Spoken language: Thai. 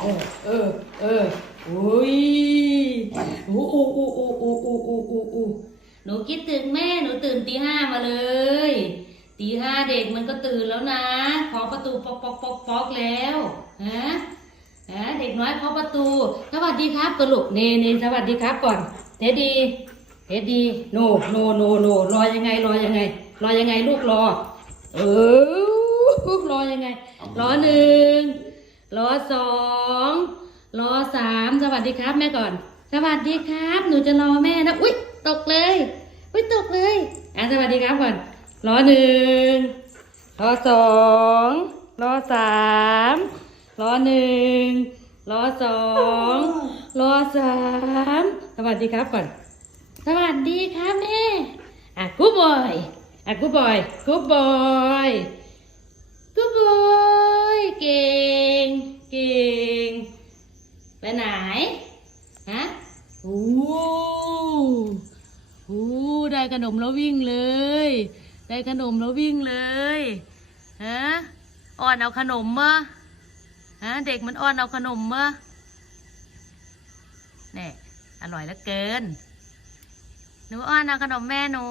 เออ เออ เอออุ้ยโอ้โอ้โอ้โอ้โอ้โอ้โอ้โอ้โอ้หนูคิดถึงแม่ หนูตื่นตีห้ามาเลย ตีห้าเด็กมันก็ตื่นแล้วนะเคาะประตูปอกปอกปอกปอกแล้วฮะฮะเด็กน้อยเคาประตู สวัสดีครับกระลุกเนเนสวัสดีครับก่อนเท็ดดีเท็ดดีโนโนโนโนรอยังไงรอยังไง รอยังไงลูกรอ เออรอยังไง รอหนึ่ง รอสองรอสามสวัสดีครับแม่ก่อน สวัสดีครับ หนูจะรอแม่นะอุ้ยตกเลยอุ้ยตกเลยอะสวัสดีครับก่อนรอหนึ่งรอสองรอสามรอหนึ่งรอสองรอสามสวัสดีครับก่อน สวัสดีครับแม่อะกูบอยอะกูบอยกูบอยกูบอย ไปไหนฮะโอ้โหได้ขนมแล้ววิ่งเลย ได้ขนมแล้ววิ่งเลยฮะอ้อนเอาขนมมาฮะเด็กมันอ้อนเอาขนมมาเนี่ยอร่อยเหลือเกิน หนูอ้อนเอาขนมแม่หนู